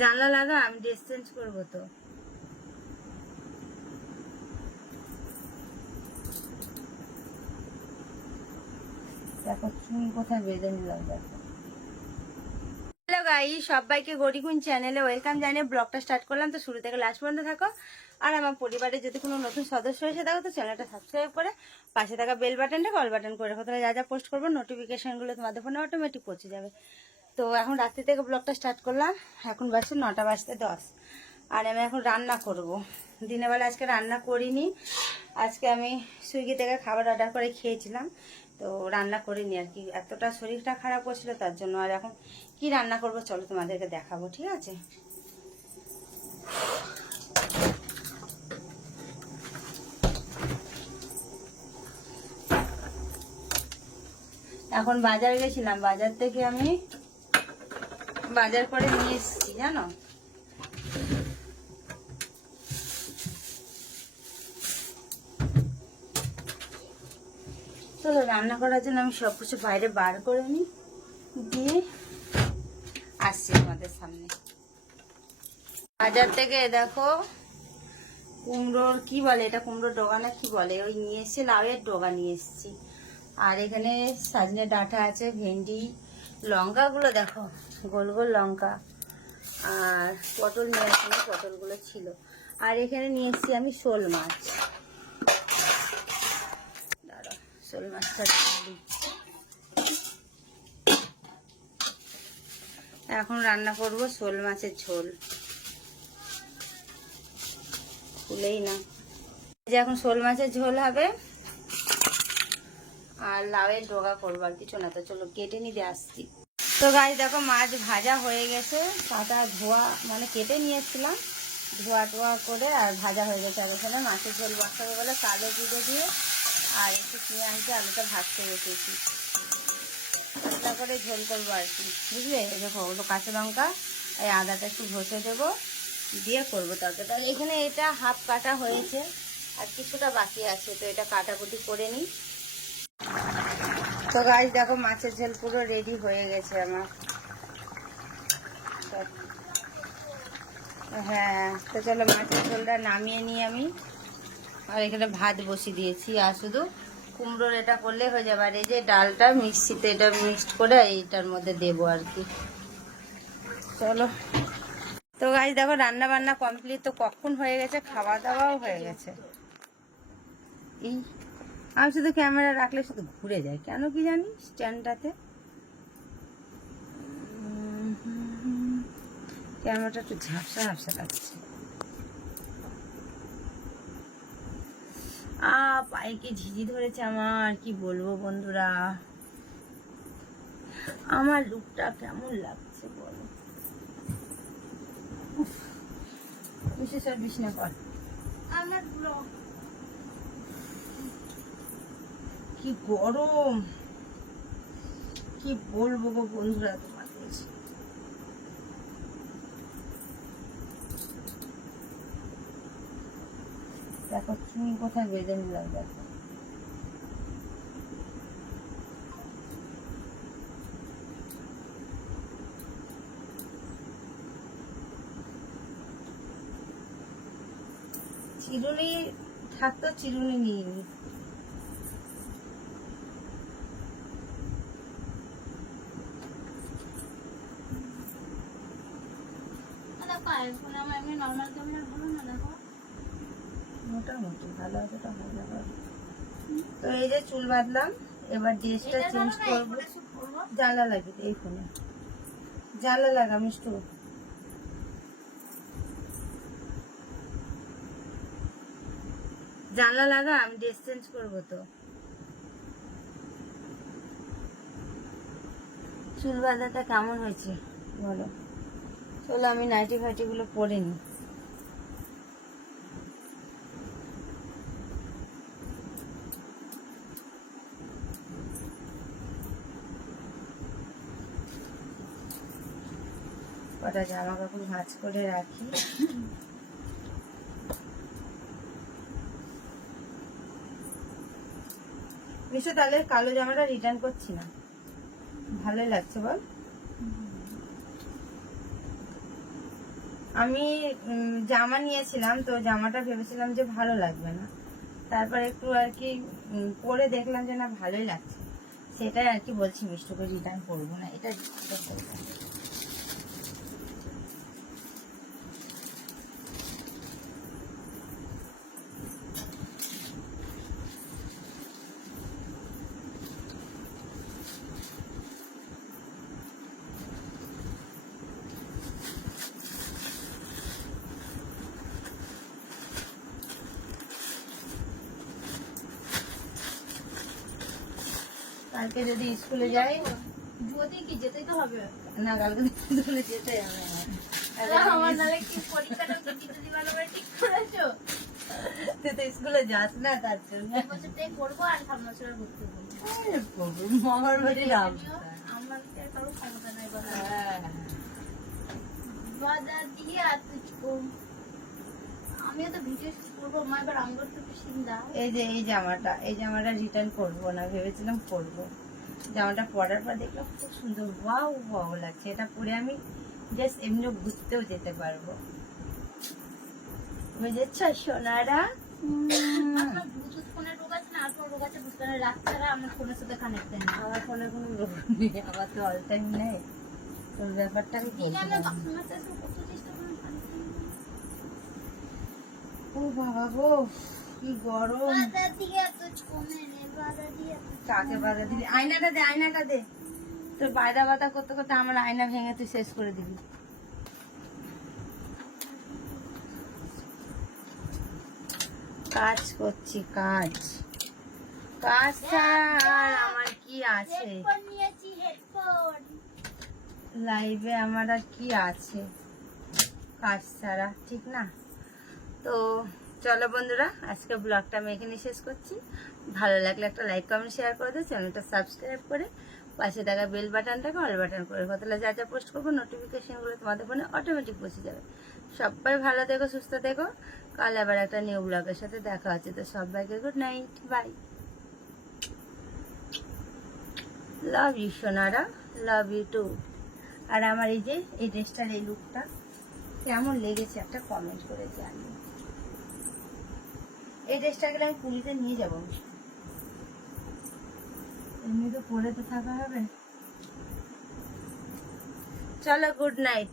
জানলা লাগা, আমি ড্রেস চেঞ্জ করব তো। দেখো চুল কোথায় বেঁধে নিলাম দেখো। সবাইকে গরিগুন চ্যানেলে ওয়েলকাম জানিয়ে ব্লগটা স্টার্ট করলাম। তো শুরু থেকে লাস্ট পর্যন্ত থাকো। আর আমার পরিবারে যদি কোনো নতুন সদস্য এসে থাকো, তো চ্যানেলটা সাবস্ক্রাইব করে পাশে থাকা বেল বাটনটা কল বাটন করে রাখো। তাহলে যা যা পোস্ট করব নোটিফিকেশনগুলো তোমাদের ফোনে অটোমেটিক পৌঁছে যাবে। তো এখন রাত্রি থেকে ব্লগটা স্টার্ট করলাম। এখন বাজছে নটা বাজতে দশ। আর আমি এখন রান্না করব। দিনের বেলা আজকে রান্না করিনি। আজকে আমি সুইগি থেকে খাবার অর্ডার করে খেয়েছিলাম। তো রান্না করিনি আর কি। এতটা শরীরটা খারাপ করছিল তার জন্য আর এখন কি রান্না করব চলো তোমাদেরকে দেখাবো, ঠিক আছে? এখন বাজার গেছিলাম। বাজার থেকে আমি বাজার করে নিয়ে এসেছি, জানো? চলো, রান্না করার জন্য আমি সব কিছু বাইরে বার করে নিই, দিয়ে আসছি আমাদের সামনে। বাজার থেকে, দেখো, কুমড়োর কি বলে এটা? কুমড়োর ডগা না কি বলে? ওই নিয়ে এসেছি লাউয়ের ডোগা নিয়ে এসেছি। আর এখানে সাজনে ডাঁটা আছে, ভেন্ডি লঙ্কাগুলো দেখো, গোল গোল লঙ্কা আর পটল নিয়ে পটলগুলো ছিল। আর এখানে নিয়ে এসেছি আমি শোল মাছ। দাঁড়াও, শোল মাছটা এখন রান্না করব শোল মাছের ঝোল। খুলেই না। যে এখন শোল মাছের ঝোল হবে। আর লাউয়ের ডোগা করব আর কিছু না। তো চলো, কেটে নিতে আসছি। তো গাছ দেখো মাছ ভাজা হয়ে গেছে। কাটা ধোয়া মানে কেটে নিয়েছিলাম। ধোয়া টোয়া করে আর ভাজা হয়ে গেছে আর ওখানে মাছের ঝোল বসাবে বলে কালো জিরে দিয়ে আর একটু পেঁয়াজকে আলুটা ভাজতে বসেছি। হালকা করে ঝোল করব আর কি। বুঝলে? দেখো ওগুলো কাঁচা লঙ্কা, এই আদাটা একটু ঘষে দেবো, দিয়ে করব তরকারিটা। এখানে এটা হাফ কাটা হয়েছে আর কিছুটা বাকি আছে, তো এটা কাটাকুটি করে নিই। তো গাছ দেখো মাছের ঝোল পুরো রেডি হয়ে গেছে আমার। হ্যাঁ তো চলো মাছের ঝোলটা নামিয়ে নিই আমি। আর এখানে ভাত বসিয়ে দিয়েছি, আর শুধু কুমড়োর এটা করলে হয়ে যাবে। আর এই যে ডালটা মিক্সিতে এটা মিক্সড করে এইটার মধ্যে দেবো আর কি। চলো। তো গাছ দেখো রান্না বান্না কমপ্লিট তো কখন হয়ে গেছে? খাওয়া দাওয়াও হয়ে গেছে। এই আমি শুধু ক্যামেরা রাখলে শুধু ঘুরে যায়। কেন কি জানি? স্ট্যান্ডটাতে ক্যামেরাটা একটু ঝাপসা ঝাপসা লাগছে। আ পায়ে ঝিঝি ধরেছে আমার, কি বলব বন্ধুরা? আমার লুকটা কেমন লাগছে বলো? বিশেষ আর বিছনা কর আমার ব্লগ কি গরম কি বলব গো বন্ধুরা তোমাদের দেখো চুল কোথায় বেঁধে নিলাম দেখো চিরুনি থাকতো চিরুনি নিয়ে নি মোটামুটি ভালো আছে তো ভালো তো এই যে চুল বাঁধলাম এবার ড্রেসটা চেঞ্জ করব। জানলা লাগিয়ে এই ফোনে। জানলা লাগা মিষ্টু। জানলা লাগা আমি ড্রেস চেঞ্জ করব তো। চুল বাঁধাটা কেমন হয়েছে বলো। চলো আমি নাইটি ফাইটি গুলো পরে নিই। কটা জামা কাপড় ভাঁজ করে রাখি। মিশো, তাহলে কালো জামাটা রিটার্ন করছি না। ভালোই লাগছে বল। আমি জামা নিয়েছিলাম, তো জামাটা ভেবেছিলাম যে ভালো লাগবে না। তারপর একটু আর কি পরে দেখলাম যে না ভালোই লাগছে। সেটাই আর কি বলছি, মিষ্টুকে রিটার্ন করব না, এটা কালকে যদি স্কুলে যাই যদি কি যেতেই তো হবে। না কালকে স্কুলে যেতে হবে আমার নালে কি পরীক্ষাটা কি দিতে দিবানো ঠিক করেছ? তুই তো স্কুলে যাস না তার জন্য। এই বছরটাই করব আর সামনে বছর ঘুরতে বলব মহর বাড়ি রাম আমাকে কারও ক্ষমতা নাই বলা হ্যাঁ। দিয়ে আর তুঝকো এই যে এই জামাটা এই জামাটা রিটার্ন করব না ভেবেছিলাম করব। জামাটা পরার পর দেখলাম খুব সুন্দর ওয়াও ওয়াও লাগছে। এটা পরে আমি জাস্ট এমনি ঘুরতেও যেতে পারব। বুঝেছ সোনারা? আমার ফোনে কোনো রোগ নেই আমার তো অল টাইম নেই। তোর ব্যাপারটা আমি দিনে বলতে আমরা পারব না। বাথরুমে আসতে কত চেষ্টা করলাম ও বাবা গো কি গরম। বাধা দিয়ে তুঝকো বাধা দিয়ে কাকে বাধা দিবি? আয়নাটা দে আয়নাটা দে। তোর বায়দা বাধা করতে করতে আমার আয়না ভেঙে তুই শেষ করে দিবি। কাজ করছি কাজ। কাজ আর আমার কি আছে? লাইভে আমার আর কি আছে? কাজ ছাড়া ঠিক না? তো চলো বন্ধুরা, আজকে ব্লগটা আমি এখানে শেষ করছি। ভালো লাগলে একটা লাইক কমেন্ট শেয়ার করে দিও চ্যানেলটা সাবস্ক্রাইব করে পাশে থাকা বেল বাটনটাকে অল বাটন করে তাহলে যা যা পোস্ট করব নোটিফিকেশানগুলো তোমাদের ফোনে অটোমেটিক পৌঁছে যাবে। সবাই ভালো থেকো, সুস্থ থেকো। কাল আবার একটা নিউ ব্লগের সাথে দেখা হচ্ছে। তো সবাইকে good night bye love you Sonara. Love you too আর আমার এই যে এই ড্রেসটার এই লুকটা কেমন লেগেছে একটা কমেন্ট করে জানিও। এই ড্রেসটা গেলে আমি পুলিতে নিয়ে যাব। এমনি তো পরে তো থাকা হবে। চলো গুড নাইট